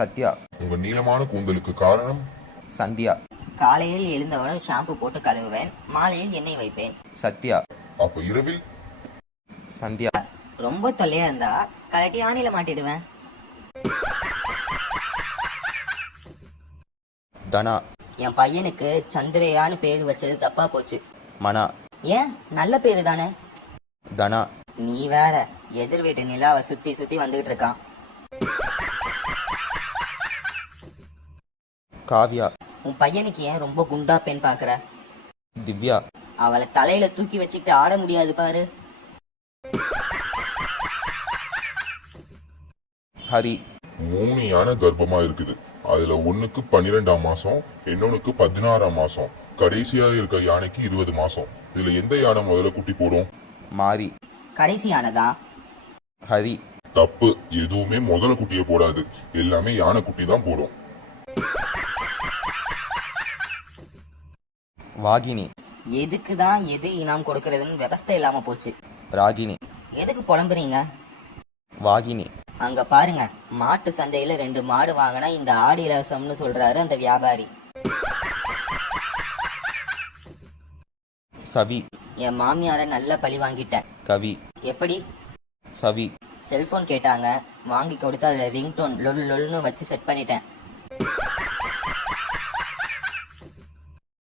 சத்யா. உங்க நீளமான கூந்தலுக்கு காரணம்? சந்தியா. காலையில் எழுந்தவுடன் ஷாம்பு போட்டு கழுவுவேன், மாலையில் எண்ணெய் வைப்பேன். சத்யா. அப்ப இரவில்? சந்தியா. ரொம்ப தொல்லையா இருந்தா கலட்டி ஆணில மாட்டிடுவேன். தனா. என் பையனுக்கு சந்திரயான்னு பேர் வச்சது தப்பா போச்சு. மனா. ஏன், நல்ல பேரு தானே. தனா. நீ வேற, எதிர் வீட்டு நிலாவை சுத்தி சுத்தி வந்துகிட்டு இருக்கான். காவ்யா. உன் பையனுக்கு ஏன் ரொம்ப குண்டா பெண் பாக்குற? திவ்யா. அவளை தலையில தூக்கி வச்சுக்கிட்டு ஆட முடியாது பாரு. ஹரி. 3 யானை கர்ப்பமா இருக்குது. அதுல ஒண்ணுக்கு 12ஆம் மாசம், இன்னொன்னுக்கு 16ஆம் மாசம், கடைசியா இருக்க யானைக்கு 20 மாசம். இதுல எந்த யானை முதல்ல குட்டி போடும்? மாரி. கடைசியானதான். ஹரி. தப்பு. எதுவுமே முதல்ல குட்டியை போடாது, எல்லாமே யானை குட்டி தான் போடும். வாகினி. எதுக்குதான் எது இனாம் கொடுக்கறதுன்னு விவஸ்தை இல்லாம போச்சு. ராகினி. எதுக்கு புலம்புறீங்க? வாகினி. அங்க பாருங்க, மாட்டு சந்தையில 2 மாடு வாங்கினா இந்த ஆடி இலவசம்னு சொல்றாரு அந்த வியாபாரி. சவி. என் மாமியார நல்ல பழி வாங்கிட்டேன். கவி. எப்படி? சவி. செல்போன் கேட்டாங்க, வாங்கி கொடுத்து அதை ரிங்டோன் லொல் லொல்னு வச்சு செட் பண்ணிட்டேன்.